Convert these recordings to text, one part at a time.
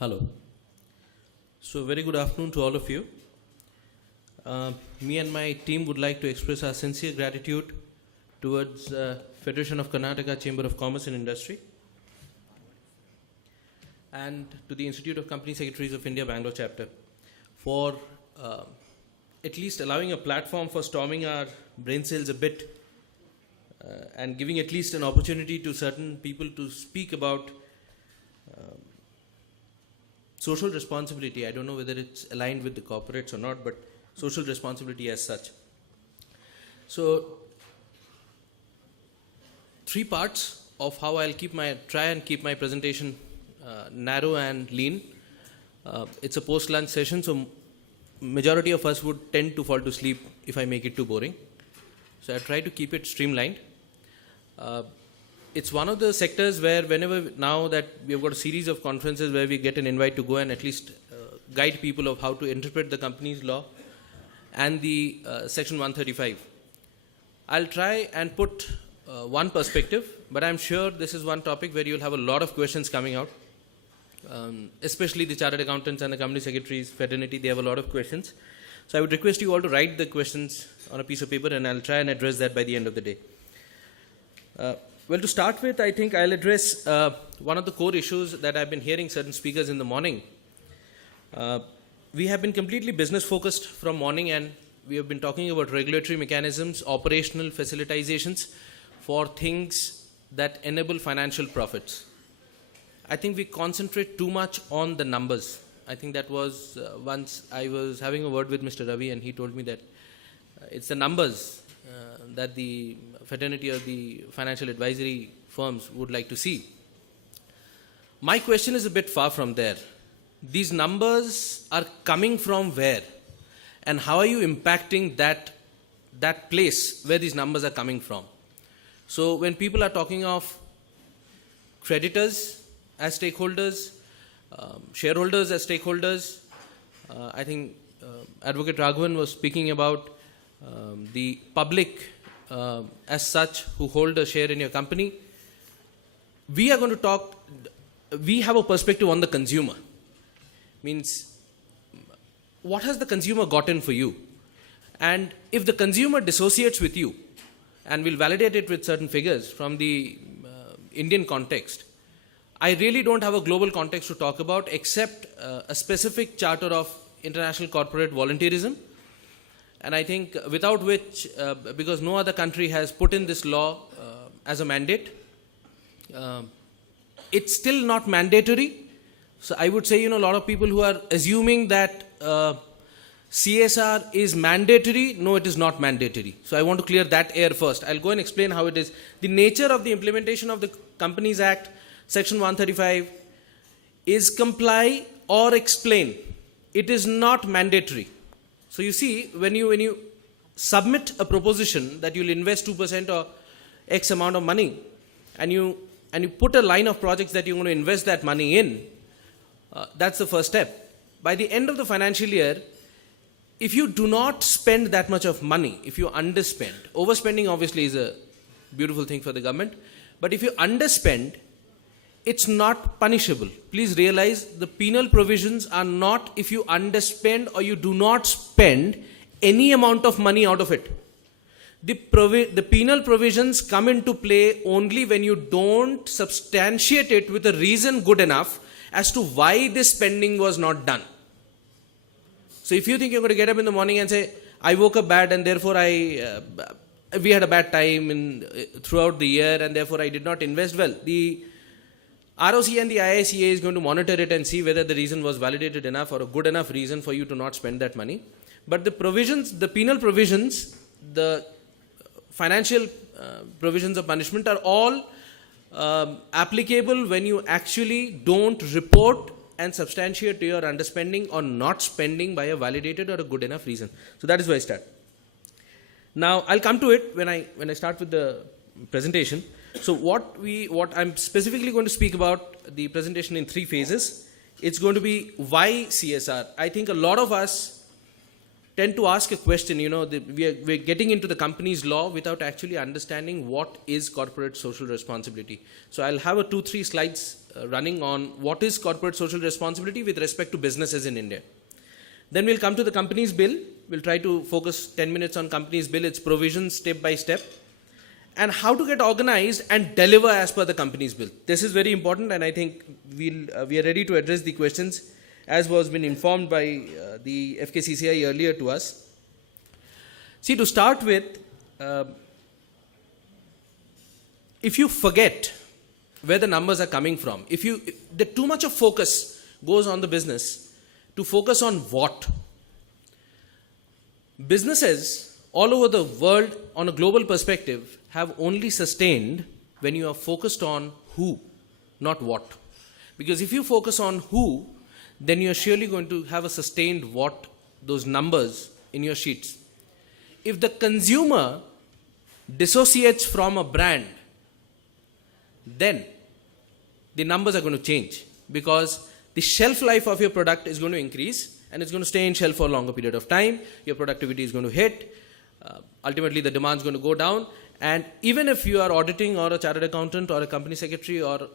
Hello. So, very good afternoon to all of you. Me and my team would like to express our sincere gratitude towards Federation of Karnataka Chamber of Commerce and Industry and to the Institute of Company Secretaries of India Bangalore chapter for at least allowing a platform for storming our brain cells a bit and giving at least an opportunity to certain people to speak about social responsibility. I don't know whether it's aligned with the corporates or not, but social responsibility as such. So, three parts of how I'll try and keep my presentation narrow and lean. It's a post-lunch session, so majority of us would tend to fall to sleep if I make it too boring. So I try to keep it streamlined. It's one of the sectors where whenever now that we've got a series of conferences where we get an invite to go and at least guide people of how to interpret the company's law and the section 135. I'll try and put one perspective, but I'm sure this is one topic where you'll have a lot of questions coming out, especially the chartered accountants and the company secretaries, fraternity, they have a lot of questions. So I would request you all to write the questions on a piece of paper and I'll try and address that by the end of the day. Well, to start with, I think I'll address one of the core issues that I've been hearing certain speakers in the morning. We have been completely business focused from morning and we have been talking about regulatory mechanisms, operational facilitations for things that enable financial profits. I think we concentrate too much on the numbers. I think that was once I was having a word with Mr. Ravi and he told me that it's the numbers that the fraternity or the financial advisory firms would like to see. My question is a bit far from there. These numbers are coming from where? And how are you impacting that place where these numbers are coming from? So when people are talking of creditors as stakeholders, shareholders as stakeholders, I think Advocate Raghavan was speaking about the public as such who hold a share in your company. We are going to talk, we have a perspective on the consumer. Means, what has the consumer gotten for you? And if the consumer dissociates with you, and we'll validate it with certain figures from the Indian context, I really don't have a global context to talk about except a specific charter of international corporate volunteerism. And I think without which, because no other country has put in this law as a mandate, it's still not mandatory. So I would say, a lot of people who are assuming that CSR is mandatory, no, it is not mandatory. So I want to clear that air first. I'll go and explain how it is. The nature of the implementation of the Companies Act, Section 135, is comply or explain. It is not mandatory. So you see, when you submit a proposition that you'll invest 2% or X amount of money, and you put a line of projects that you're going to invest that money in, that's the first step. By the end of the financial year, if you do not spend that much of money, if you underspend, overspending obviously is a beautiful thing for the government, but if you underspend, it's not punishable. Please realize the penal provisions are not if you underspend or you do not spend any amount of money out of it. The penal provisions come into play only when you don't substantiate it with a reason good enough as to why this spending was not done. So if you think you're going to get up in the morning and say, I woke up bad and therefore we had a bad time throughout the year and therefore I did not invest well, the ROC and the IICA is going to monitor it and see whether the reason was validated enough or a good enough reason for you to not spend that money. But the provisions, the penal provisions, the financial provisions of punishment are all applicable when you actually don't report and substantiate your underspending or not spending by a validated or a good enough reason. So that is where I start. Now I'll come to it when I start with the presentation. So what I'm specifically going to speak about the presentation in three phases. It's going to be why CSR. I think a lot of us tend to ask a question, we're getting into the company's law without actually understanding what is corporate social responsibility. So I'll have 2-3 slides running on what is corporate social responsibility with respect to businesses in India. Then we'll come to the company's bill. We'll try to focus 10 minutes on company's bill, its provisions step by step, and how to get organized and deliver as per the company's bill. This is very important, and I think we are ready to address the questions as was been informed by the FKCCI earlier to us. See, to start with, if you forget where the numbers are coming from, if too much of focus goes on the business, to focus on what? Businesses all over the world on a global perspective have only sustained when you are focused on who, not what. Because if you focus on who, then you are surely going to have a sustained what, those numbers in your sheets. If the consumer dissociates from a brand, then the numbers are going to change, because the shelf life of your product is going to increase and it's going to stay in shelf for a longer period of time. Your productivity is going to hit. Ultimately, the demand is going to go down. And even if you are auditing or a chartered accountant or a company secretary or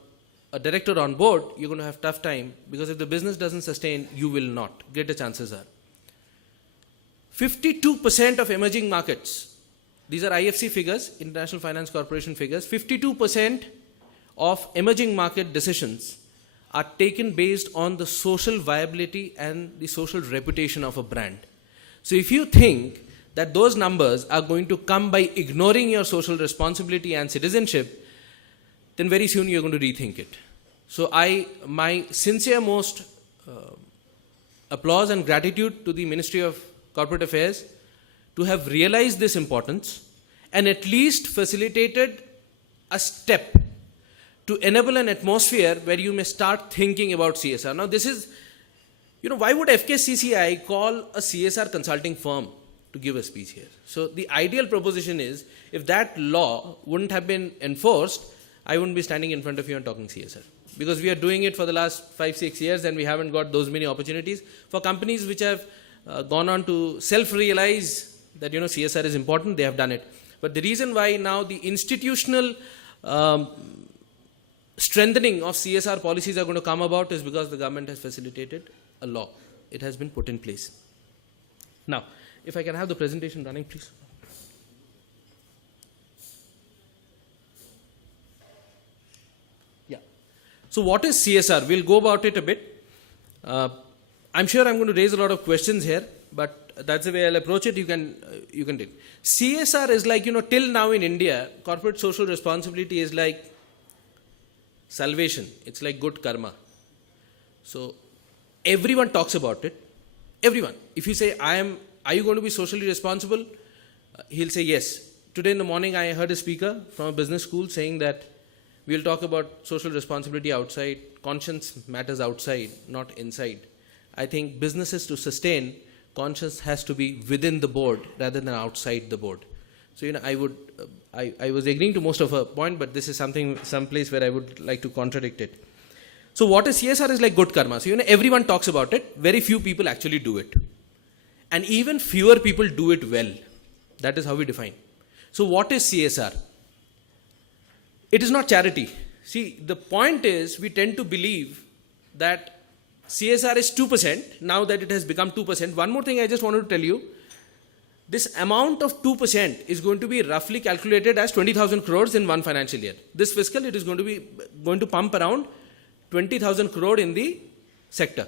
a director on board, you're going to have tough time, because if the business doesn't sustain, you will not. Greater chances are. 52% of emerging markets, these are IFC figures, International Finance Corporation figures, 52% of emerging market decisions are taken based on the social viability and the social reputation of a brand. So if you think that those numbers are going to come by ignoring your social responsibility and citizenship, then very soon you're going to rethink it. So my sincere most applause and gratitude to the Ministry of Corporate Affairs to have realized this importance and at least facilitated a step to enable an atmosphere where you may start thinking about CSR. Now this is, why would FKCCI call a CSR consulting firm to give a speech here? So the ideal proposition is, if that law wouldn't have been enforced, I wouldn't be standing in front of you and talking CSR. Because we are doing it for the last 5-6 years and we haven't got those many opportunities. For companies which have gone on to self-realize that CSR is important, they have done it. But the reason why now the institutional strengthening of CSR policies are going to come about is because the government has facilitated a law. It has been put in place. Now, if I can have the presentation running, please. Yeah. So what is CSR? We'll go about it a bit. I'm sure I'm going to raise a lot of questions here, but that's the way I'll approach it. You can take. CSR is like, till now in India, corporate social responsibility is like salvation. It's like good karma. So everyone talks about it. Everyone. If you say, are you going to be socially responsible? He'll say yes. Today in the morning, I heard a speaker from a business school saying that we'll talk about social responsibility outside. Conscience matters outside, not inside. I think businesses to sustain, conscience has to be within the board rather than outside the board. So, I was agreeing to most of her point, but this is some place where I would like to contradict it. So what is CSR is like good karma. So, everyone talks about it. Very few people actually do it. And even fewer people do it well. That is how we define. So what is CSR? It is not charity. See, the point is we tend to believe that CSR is 2%, now that it has become 2%. One more thing I just wanted to tell you. This amount of 2% is going to be roughly calculated as 20,000 crores in one financial year. This fiscal, it is going to pump around 20,000 crore in the sector.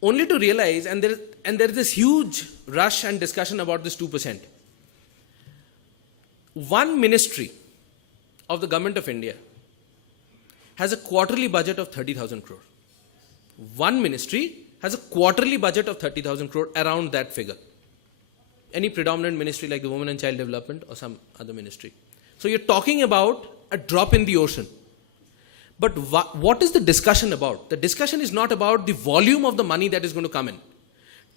Only to realize, and there is this huge rush and discussion about this 2%. One ministry of the government of India has a quarterly budget of 30,000 crore. One ministry has a quarterly budget of 30,000 crore, around that figure. Any predominant ministry like the Women and Child Development or some other ministry. So you're talking about a drop in the ocean. But what is the discussion about? The discussion is not about the volume of the money that is going to come in.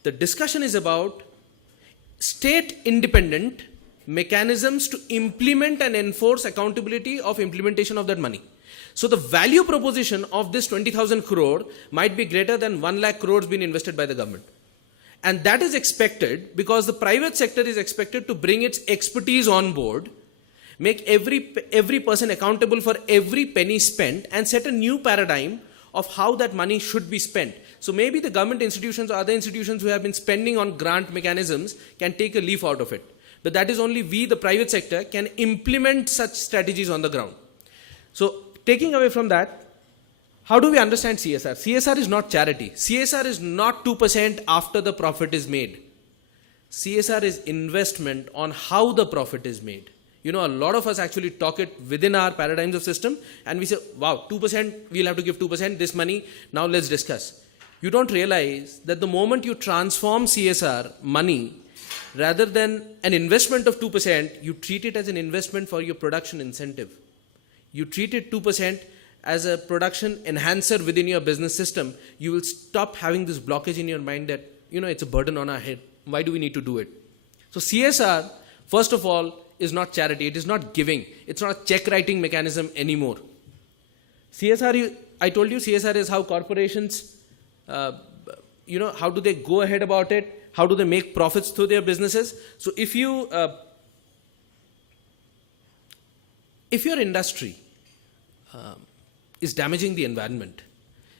The discussion is about state independent mechanisms to implement and enforce accountability of implementation of that money. So the value proposition of this 20,000 crore might be greater than 1 lakh crores being invested by the government. And that is expected because the private sector is expected to bring its expertise on board, make every person accountable for every penny spent, and set a new paradigm of how that money should be spent. So maybe the government institutions or other institutions who have been spending on grant mechanisms can take a leaf out of it. But that is only we, the private sector, can implement such strategies on the ground. So taking away from that, how do we understand CSR? CSR is not charity. CSR is not 2% after the profit is made. CSR is investment on how the profit is made. You know, a lot of us actually talk it within our paradigms of system and we say, wow, 2%, we'll have to give 2%, this money, now let's discuss. You don't realize that the moment you transform CSR money, rather than an investment of 2%, you treat it as an investment for your production incentive. You treat it 2% as a production enhancer within your business system. You will stop having this blockage in your mind that, you know, it's a burden on our head. Why do we need to do it? So CSR, first of all, is not charity. It is not giving. It's not a check writing mechanism anymore. CSR, I told you, CSR is how corporations, how do they go ahead about it? How do they make profits through their businesses? So if your industry is damaging the environment,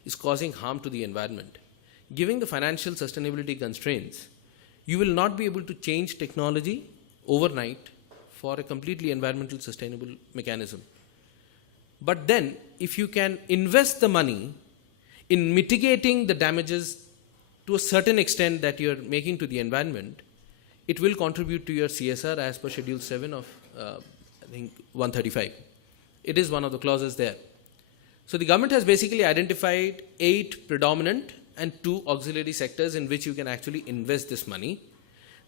is causing harm to the environment, giving the financial sustainability constraints, you will not be able to change technology overnight for a completely environmental sustainable mechanism. But then, if you can invest the money in mitigating the damages to a certain extent that you're making to the environment, it will contribute to your CSR as per Schedule 7 of, 135. It is one of the clauses there. So the government has basically identified 8 predominant and 2 auxiliary sectors in which you can actually invest this money.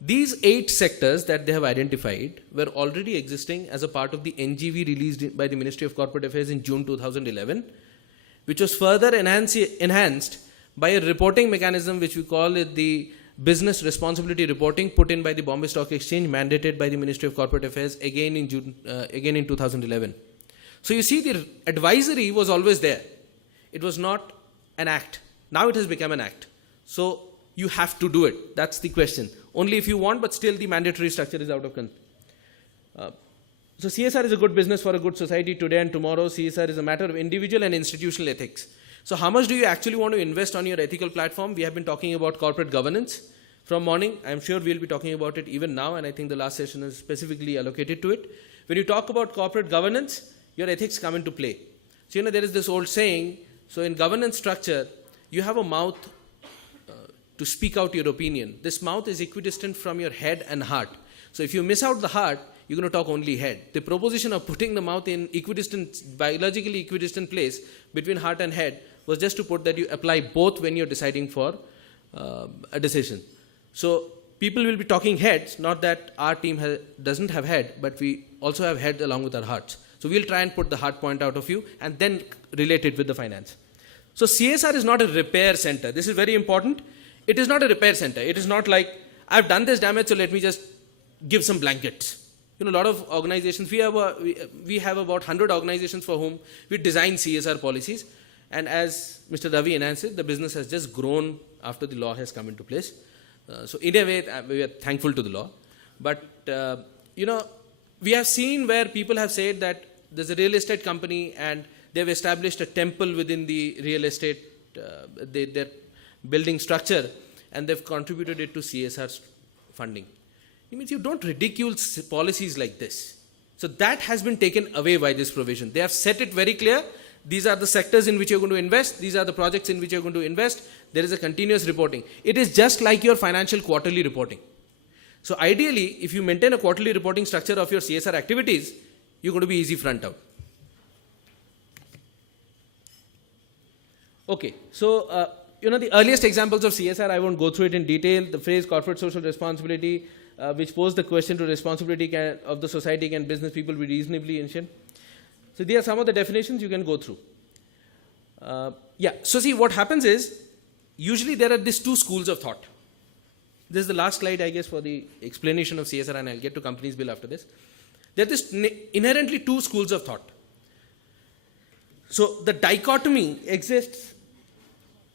These 8 sectors that they have identified were already existing as a part of the NGV released by the Ministry of Corporate Affairs in June 2011, which was further enhanced by a reporting mechanism which we call it the Business Responsibility Reporting, put in by the Bombay Stock Exchange, mandated by the Ministry of Corporate Affairs again in 2011. So you see, the advisory was always there. It was not an act. Now it has become an act. So you have to do it. That's the question. Only if you want, but still the mandatory structure is out of control. So CSR is a good business for a good society today and tomorrow. CSR is a matter of individual and institutional ethics. So how much do you actually want to invest on your ethical platform? We have been talking about corporate governance from morning. I'm sure we'll be talking about it even now, and I think the last session is specifically allocated to it. When you talk about corporate governance, your ethics come into play. So, there is this old saying, so in governance structure, you have a mouth to speak out your opinion. This mouth is equidistant from your head and heart. So if you miss out the heart, you're going to talk only head. The proposition of putting the mouth in biologically equidistant place between heart and head was just to put that you apply both when you're deciding for a decision. So people will be talking heads, not that our team doesn't have head, but we also have head along with our hearts. So we'll try and put the heart point out of view and then relate it with the finance. So CSR is not a repair center. This is very important. It is not a repair center. It is not like, I've done this damage, so let me just give some blankets. A lot of organizations, we have about 100 organizations for whom we design CSR policies. And as Mr. Ravi announced it, the business has just grown after the law has come into place. So in a way, we are thankful to the law. But, we have seen where people have said that there's a real estate company and they've established a temple within the real estate, their building structure, and they've contributed it to CSR funding. It means you don't ridicule policies like this. So that has been taken away by this provision. They have set it very clear. These are the sectors in which you're going to invest. These are the projects in which you're going to invest. There is a continuous reporting. It is just like your financial quarterly reporting. So ideally, if you maintain a quarterly reporting structure of your CSR activities, you're going to be easy front out. Okay, so the earliest examples of CSR, I won't go through it in detail. The phrase corporate social responsibility, which posed the question to responsibility of the society, can business people be reasonably ancient? So these are some of the definitions you can go through. So see, what happens is, usually there are these 2 schools of thought. This is the last slide, I guess, for the explanation of CSR, and I'll get to companies bill after this. There are these inherently 2 schools of thought. So the dichotomy exists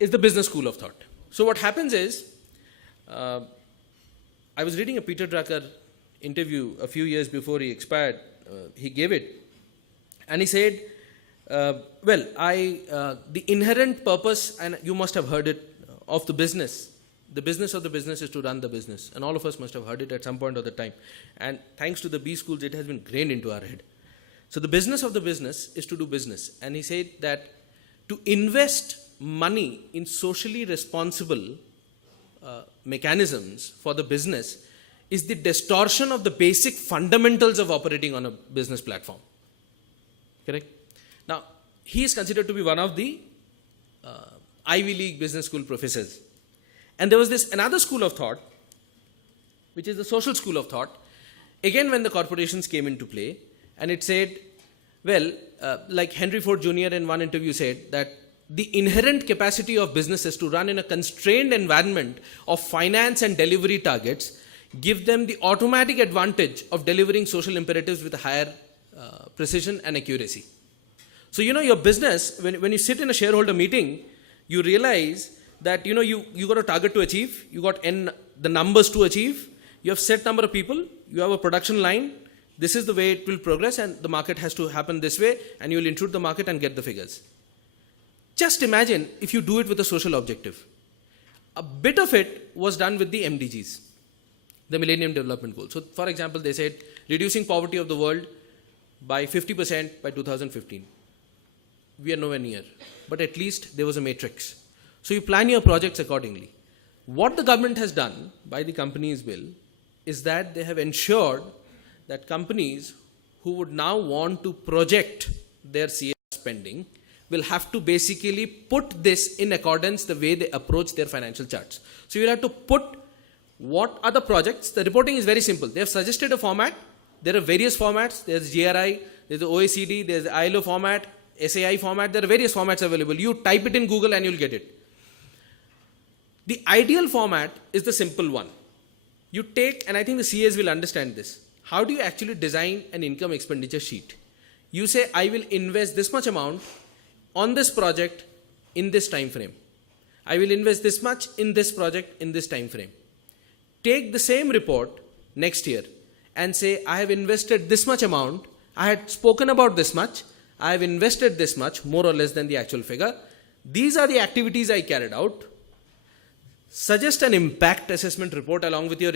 is the business school of thought. So what happens is, Uh, I was reading a Peter Drucker interview a few years before he expired. He gave it, and he said, the inherent purpose, and you must have heard it, of the business of the business is to run the business. And all of us must have heard it at some point of the time. And thanks to the B schools, it has been grained into our head. So the business of the business is to do business. And he said that to invest money in socially responsible mechanisms for the business is the distortion of the basic fundamentals of operating on a business platform. Correct? Now, he is considered to be one of the Ivy League business school professors. And there was this another school of thought, which is the social school of thought, again when the corporations came into play, and it said, like Henry Ford Jr. in one interview said that the inherent capacity of businesses to run in a constrained environment of finance and delivery targets give them the automatic advantage of delivering social imperatives with a higher precision and accuracy. So, your business, when you sit in a shareholder meeting, you realize that, you got a target to achieve, you got the numbers to achieve, you have set number of people, you have a production line, this is the way it will progress, and the market has to happen this way, and you will intrude the market and get the figures. Just imagine if you do it with a social objective. A bit of it was done with the MDGs, the Millennium Development Goals. So, for example, they said reducing poverty of the world by 50% by 2015. We are nowhere near, but at least there was a matrix. So you plan your projects accordingly. What the government has done by the Companies Bill is that they have ensured that companies who would now want to project their CSR spending will have to basically put this in accordance the way they approach their financial charts. So you'll have to put what are the projects. The reporting is very simple. They have suggested a format. There are various formats. There's GRI, there's the OECD, there's the ILO format, SAI format. There are various formats available. You type it in Google and you'll get it. The ideal format is the simple one. You take, and I think the CAs will understand this. How do you actually design an income expenditure sheet? You say, I will invest this much amount on this project in this time frame. I will invest this much in this project in this time frame. Take the same report next year and say, I have invested this much amount. I had spoken about this much. I have invested this much, more or less than the actual figure. These are the activities I carried out. Suggest an impact assessment report along with your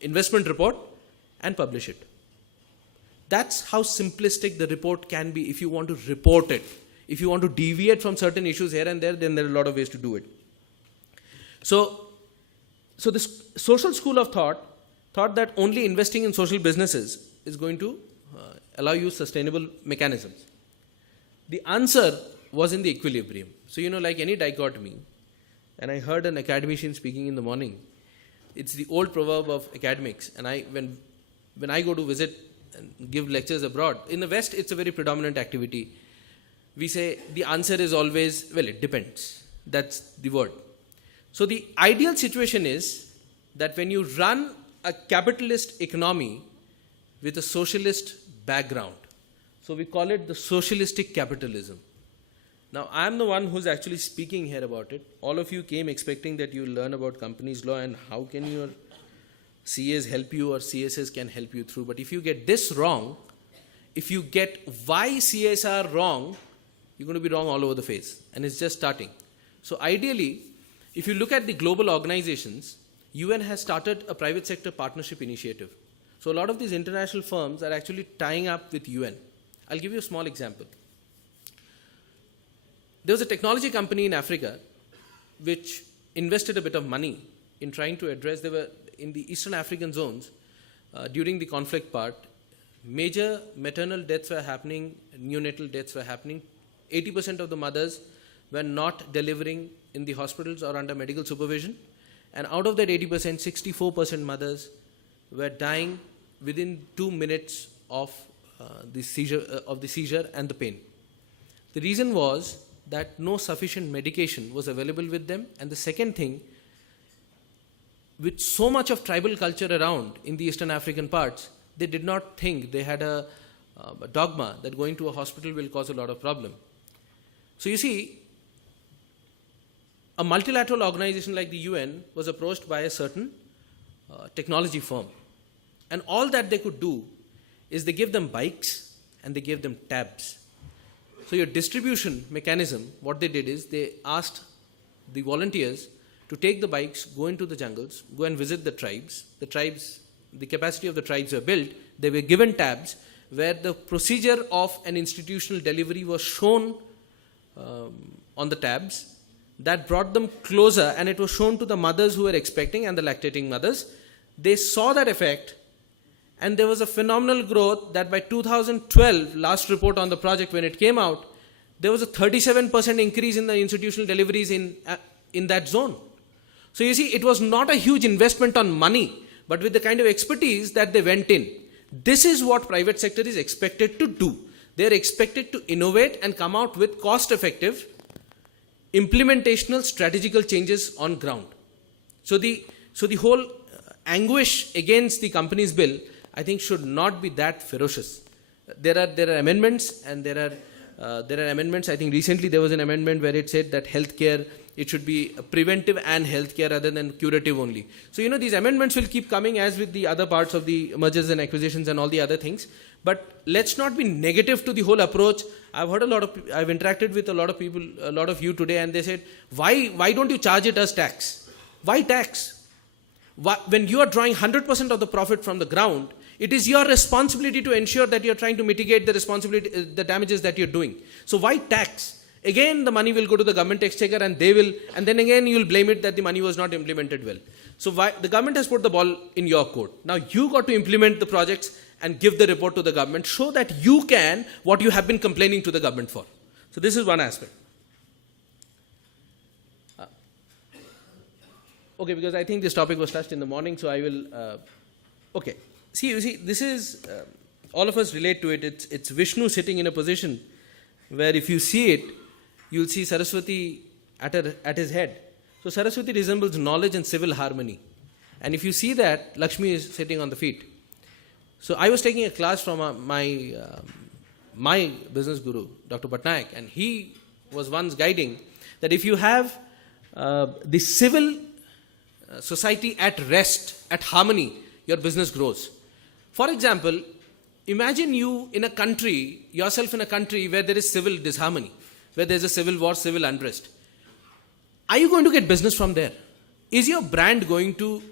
investment report and publish it. That's how simplistic the report can be if you want to report it. If you want to deviate from certain issues here and there, then there are a lot of ways to do it. So this social school of thought that only investing in social businesses is going to allow you sustainable mechanisms. The answer was in the equilibrium. So, like any dichotomy, and I heard an academician speaking in the morning. It's the old proverb of academics. And when I go to visit and give lectures abroad, in the West, it's a very predominant activity. We say the answer is always, it depends. That's the word. So the ideal situation is that when you run a capitalist economy with a socialist background, so we call it the socialistic capitalism. Now, I am the one who's actually speaking here about it. All of you came expecting that you will learn about companies law and how can your CAs help you or CSS can help you through. But if you get this wrong, if you get why CAs are wrong, you're going to be wrong all over the face. And it's just starting. So ideally, if you look at the global organizations, UN has started a private sector partnership initiative. So a lot of these international firms are actually tying up with UN. I'll give you a small example. There was a technology company in Africa which invested a bit of money in trying to address, they were in the Eastern African zones during the conflict part, major maternal deaths were happening, neonatal deaths were happening. 80% of the mothers were not delivering in the hospitals or under medical supervision. And out of that 80%, 64% mothers were dying within 2 minutes of the seizure and the pain. The reason was that no sufficient medication was available with them. And the second thing, with so much of tribal culture around in the Eastern African parts, they did not think, they had a dogma that going to a hospital will cause a lot of problem. So you see, a multilateral organization like the UN was approached by a certain technology firm. And all that they could do is they give them bikes and they gave them tabs. So your distribution mechanism, what they did is they asked the volunteers to take the bikes, go into the jungles, go and visit the tribes. The capacity of the tribes were built. They were given tabs where the procedure of an institutional delivery was shown on the tabs. That brought them closer, and it was shown to the mothers who were expecting and the lactating mothers. They saw that effect, and there was a phenomenal growth that by 2012, last report on the project when it came out, there was a 37% increase in the institutional deliveries in that zone. So you see, it was not a huge investment on money, but with the kind of expertise that they went in. This is what private sector is expected to do. They are expected to innovate and come out with cost-effective, implementational, strategical changes on ground. So the whole anguish against the companies bill, I think, should not be that ferocious. There are amendments, and there are amendments. I think recently there was an amendment where it said that healthcare, it should be preventive and healthcare rather than curative only. So these amendments will keep coming as with the other parts of the mergers and acquisitions and all the other things. But let's not be negative to the whole approach. I've interacted with a lot of people, a lot of you today, and they said, why don't you charge it as tax? Why tax? When you are drawing 100% of the profit from the ground, it is your responsibility to ensure that you're trying to mitigate the damages that you're doing. So why tax? Again, the money will go to the government exchequer, and then again you'll blame it that the money was not implemented well. So the government has put the ball in your court. Now you got to implement the projects and give the report to the government, show that you can what you have been complaining to the government for. So this is one aspect. Okay, because I think this topic was touched in the morning, so I will. Okay, you see, this is all of us relate to it. It's Vishnu sitting in a position where if you see it, you'll see Saraswati at his head. So Saraswati resembles knowledge and civil harmony, and if you see that, Lakshmi is sitting on the feet. So I was taking a class from my business guru, Dr. Patnaik, and he was once guiding that if you have the civil society at rest, at harmony, your business grows. For example, imagine yourself in a country where there is civil disharmony, where there is a civil war, civil unrest. Are you going to get business from there? Is your brand going to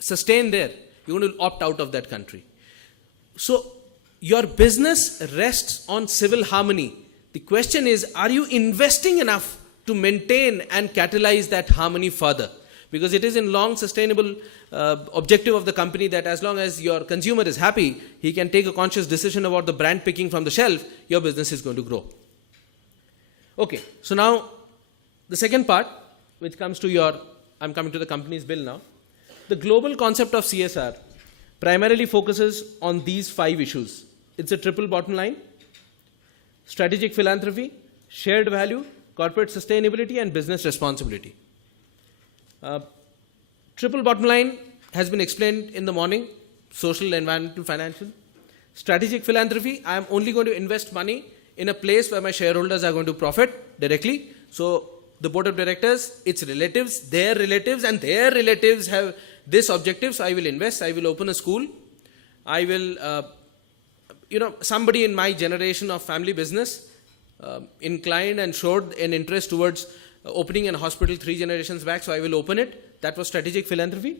sustain there? You're going to opt out of that country. So your business rests on civil harmony. The question is, are you investing enough to maintain and catalyze that harmony further? Because it is in long sustainable objective of the company that as long as your consumer is happy, he can take a conscious decision about the brand picking from the shelf, your business is going to grow. Okay, so now the second part, which comes to I'm coming to the company's bill now. The global concept of CSR primarily focuses on these 5 issues. It's a triple bottom line: strategic philanthropy, shared value, corporate sustainability, and business responsibility. Triple bottom line has been explained in the morning: social, environmental, financial. Strategic philanthropy, I am only going to invest money in a place where my shareholders are going to profit directly. So the board of directors, its relatives, their relatives, and their relatives have this objective. So I will invest, I will open a school, I will, somebody in my generation of family business inclined and showed an interest towards opening a hospital 3 generations back, so I will open it. That was strategic philanthropy.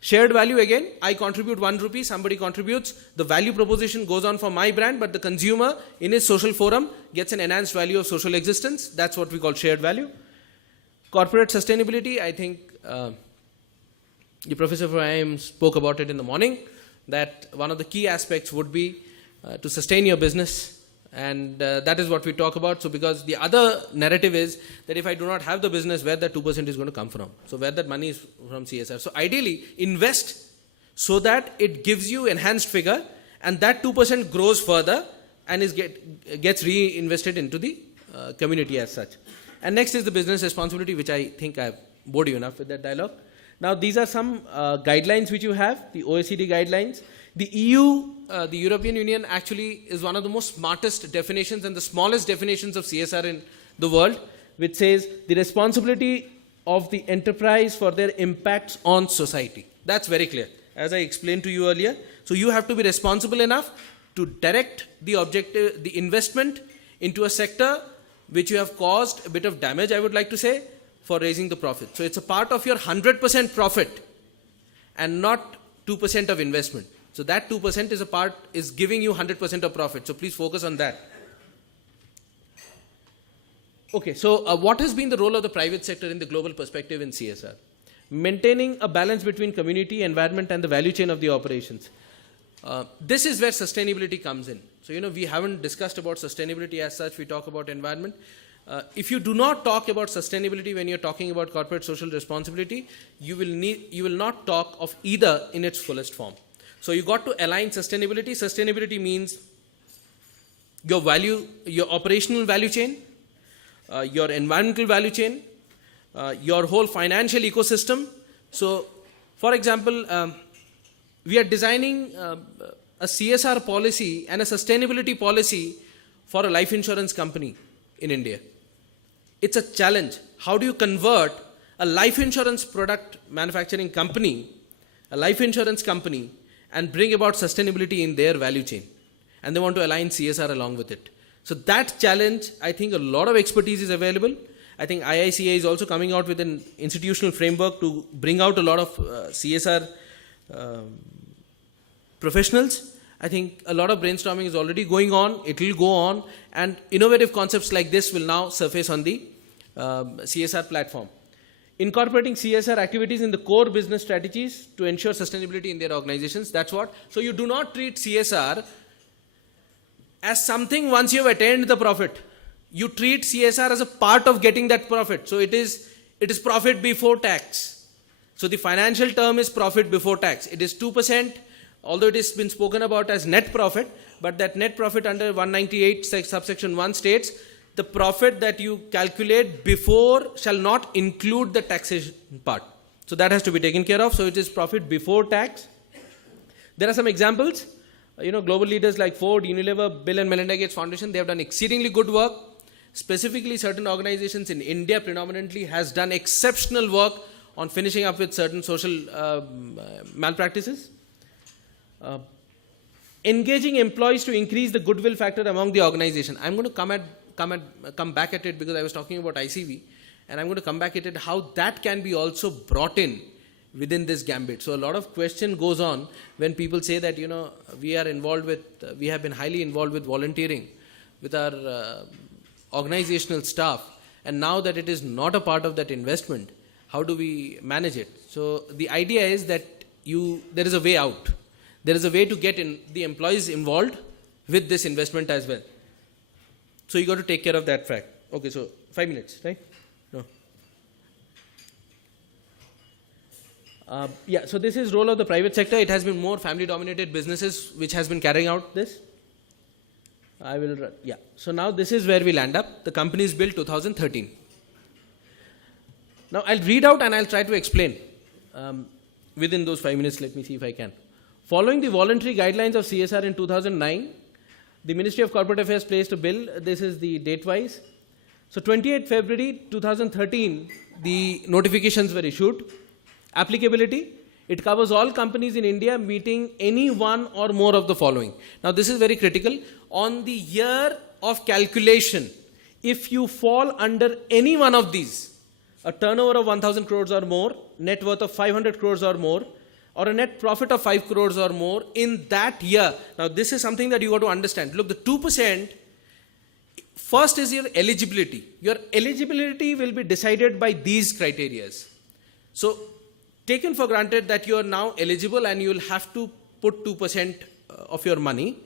Shared value, again, I contribute 1 rupee, somebody contributes, the value proposition goes on for my brand, but the consumer in his social forum gets an enhanced value of social existence. That's what we call shared value. Corporate sustainability, I think the Professor for IIM spoke about it in the morning, that one of the key aspects would be to sustain your business. And that is what we talk about. So because the other narrative is that if I do not have the business, where that 2% is going to come from? So where that money is from CSR. So ideally, invest so that it gives you enhanced figure, and that 2% grows further and gets reinvested into the community as such. And next is the business responsibility, which I think I've bored you enough with that dialogue. Now these are some guidelines which you have, the OECD guidelines. The EU, the European Union, actually is one of the most smartest definitions and the smallest definitions of CSR in the world. which says the responsibility of the enterprise for their impacts on society. That's very clear, as I explained to you earlier. So you have to be responsible enough to direct the objective, the investment into a sector which you have caused a bit of damage, I would like to say, for raising the profit. So it's a part of your 100% profit and not 2% of investment. So that 2% is giving you 100% of profit. So please focus on that. Okay, so what has been the role of the private sector in the global perspective in CSR? Maintaining a balance between community, environment, and the value chain of the operations. This is where sustainability comes in. So, we haven't discussed about sustainability as such. We talk about environment. If you do not talk about sustainability when you're talking about corporate social responsibility, you will not talk of either in its fullest form. So you got to align sustainability. Sustainability means your operational value chain, your environmental value chain, your whole financial ecosystem. So, for example, we are designing a CSR policy and a sustainability policy for a life insurance company in India. It's a challenge. How do you convert a life insurance product manufacturing company, a life insurance company, and bring about sustainability in their value chain? And they want to align CSR along with it. So that challenge, I think a lot of expertise is available. I think IICA is also coming out with an institutional framework to bring out a lot of CSR professionals. I think a lot of brainstorming is already going on. It will go on. And innovative concepts like this will now surface on the CSR platform. Incorporating CSR activities in the core business strategies to ensure sustainability in their organizations. That's what. So you do not treat CSR as something once you have attained the profit. You treat CSR as a part of getting that profit. So it is profit before tax. So the financial term is profit before tax. It is 2%, although it has been spoken about as net profit, but that net profit under 198 subsection 1 states, the profit that you calculate before shall not include the taxation part. So that has to be taken care of. So it is profit before tax. There are some examples. Global leaders like Ford, Unilever, Bill and Melinda Gates Foundation, they have done exceedingly good work. Specifically, certain organizations in India predominantly has done exceptional work on finishing up with certain social malpractices. Engaging employees to increase the goodwill factor among the organization. I'm going to come back at it because I was talking about ICV, and I'm going to come back at it how that can be also brought in within this gambit. So a lot of question goes on when people say that we have been highly involved with volunteering with our organizational staff, and now that it is not a part of that investment, how do we manage it? So the idea is that there is a way out. There is a way to get the employees involved with this investment as well. So you got to take care of that fact. Okay, so 5 minutes, right? No. So this is role of the private sector. It has been more family-dominated businesses which has been carrying out this. So now this is where we land up. The company is built 2013. Now I'll read out and I'll try to explain within those 5 minutes. Let me see if I can. Following the voluntary guidelines of CSR in 2009, the Ministry of Corporate Affairs placed a bill. This is the date-wise. So 28 February 2013, the notifications were issued. Applicability, it covers all companies in India meeting any one or more of the following. Now this is very critical. On the year of calculation, if you fall under any one of these, a turnover of 1,000 crores or more, net worth of 500 crores or more, or a net profit of 5 crores or more in that year. Now this is something that you got to understand. Look, the 2%, first is your eligibility. Your eligibility will be decided by these criteria. So taken for granted that you are now eligible and you will have to put 2% of your money.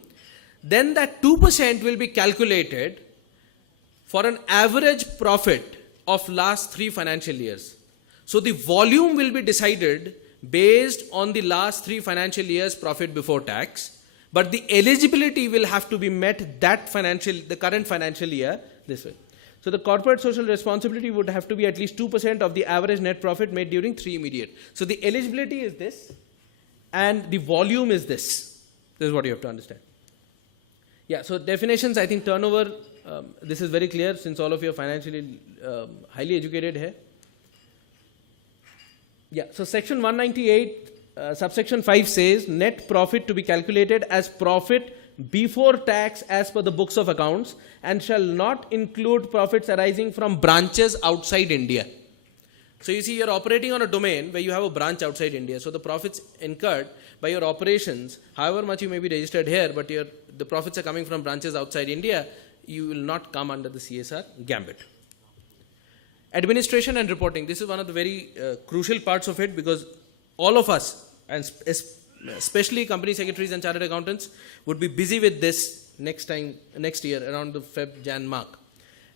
Then that 2% will be calculated for an average profit of last 3 financial years. So the volume will be decided based on the last 3 financial years profit before tax, but the eligibility will have to be met the current financial year this way. So the corporate social responsibility would have to be at least 2% of the average net profit made during 3 immediate. So the eligibility is this and the volume is this. This is what you have to understand. So definitions, I think turnover This is very clear since all of you are financially highly educated here. Yeah, so section 198, subsection 5 says net profit to be calculated as profit before tax as per the books of accounts and shall not include profits arising from branches outside India. So you see, you're operating on a domain where you have a branch outside India. So the profits incurred by your operations, however much you may be registered here, but the profits are coming from branches outside India, you will not come under the CSR gambit. Administration and reporting. This is one of the very crucial parts of it, because all of us, and especially company secretaries and chartered accountants, would be busy with this next year around the Feb-Jan mark.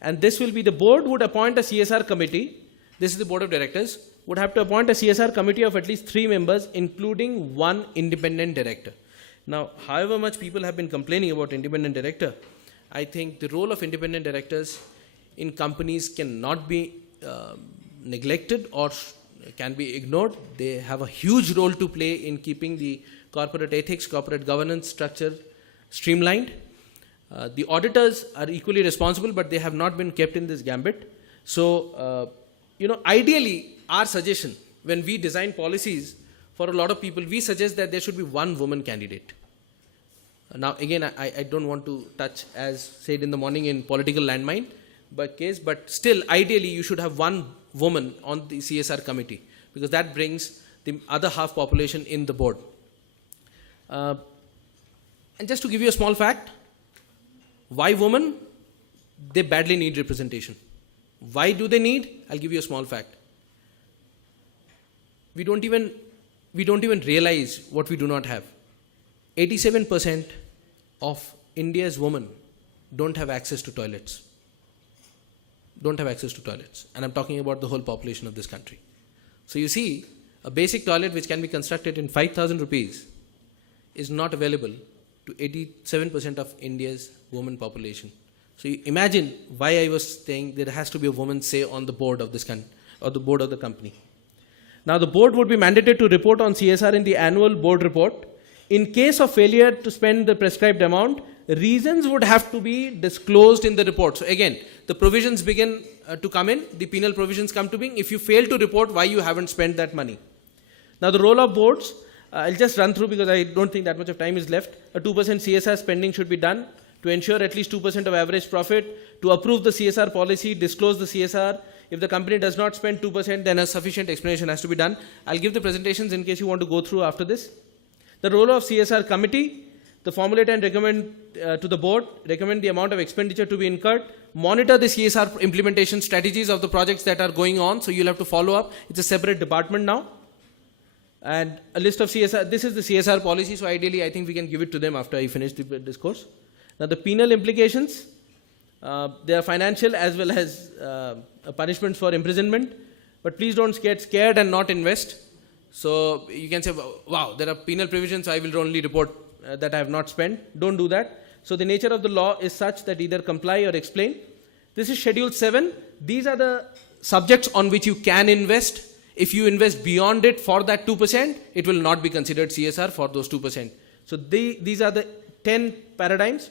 And this will be, the board would appoint a CSR committee. This is the board of directors, would have to appoint a CSR committee of at least 3 members, including 1 independent director. Now, however much people have been complaining about independent director, I think the role of independent directors in companies cannot be neglected or can be ignored. They have a huge role to play in keeping the corporate ethics, corporate governance structure streamlined. The auditors are equally responsible, but they have not been kept in this gambit. So, ideally, our suggestion, when we design policies for a lot of people, we suggest that there should be 1 woman candidate. Now, again, I don't want to touch, as said in the morning, in political landmine but still, ideally, you should have 1 woman on the CSR committee, because that brings the other half population in the board. And just to give you a small fact, why women? They badly need representation. Why do they need? I'll give you a small fact. We don't even realize what we do not have. 87% of India's women don't have access to toilets. And I'm talking about the whole population of this country. So you see, a basic toilet which can be constructed in 5,000 rupees is not available to 87% of India's women population. So you imagine why I was saying there has to be a woman say on the board of this or the board of the company. Now the board would be mandated to report on CSR in the annual board report. In case of failure to spend the prescribed amount, reasons would have to be disclosed in the report. So again, the provisions begin to come in, the penal provisions come to being if you fail to report why you haven't spent that money. Now the role of boards, I'll just run through because I don't think that much of time is left. A 2% CSR spending should be done to ensure at least 2% of average profit, to approve the CSR policy, disclose the CSR. If the company does not spend 2%, then a sufficient explanation has to be done. I'll give the presentations in case you want to go through after this. The role of CSR committee, the formulate and recommend to the board, recommend the amount of expenditure to be incurred, monitor the CSR implementation strategies of the projects that are going on, so you'll have to follow up. It's a separate department now. And a list of CSR, this is the CSR policy, so ideally I think we can give it to them after I finish the discourse. Now the penal implications, there are financial as well as punishments for imprisonment, but please don't get scared and not invest. So you can say, wow, there are penal provisions, so I will only report that I have not spent. Don't do that. So the nature of the law is such that either comply or explain. This is Schedule 7. These are the subjects on which you can invest. If you invest beyond it for that 2%, it will not be considered CSR for those 2%. So these are the 10 paradigms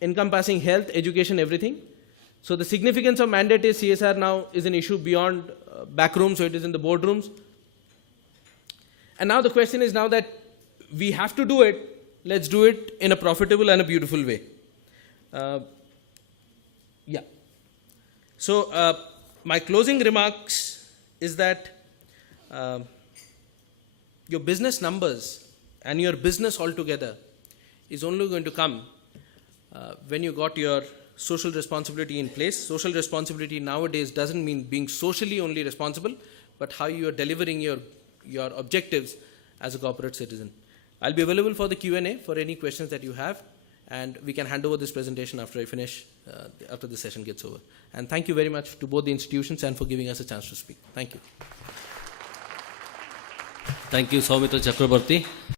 encompassing health, education, everything. So the significance of mandate CSR now is an issue beyond back rooms, so it is in the boardrooms. And now the question is, now that we have to do it, let's do it in a profitable and a beautiful way. So my closing remarks is that your business numbers and your business altogether is only going to come when you got your social responsibility in place. Social responsibility nowadays doesn't mean being socially only responsible, but how you are delivering your objectives as a corporate citizen. I'll be available for the Q&A for any questions that you have, and we can hand over this presentation after I finish, after the session gets over. And thank you very much to both the institutions and for giving us a chance to speak. Thank you. Thank you, Soumitra Chakraborty.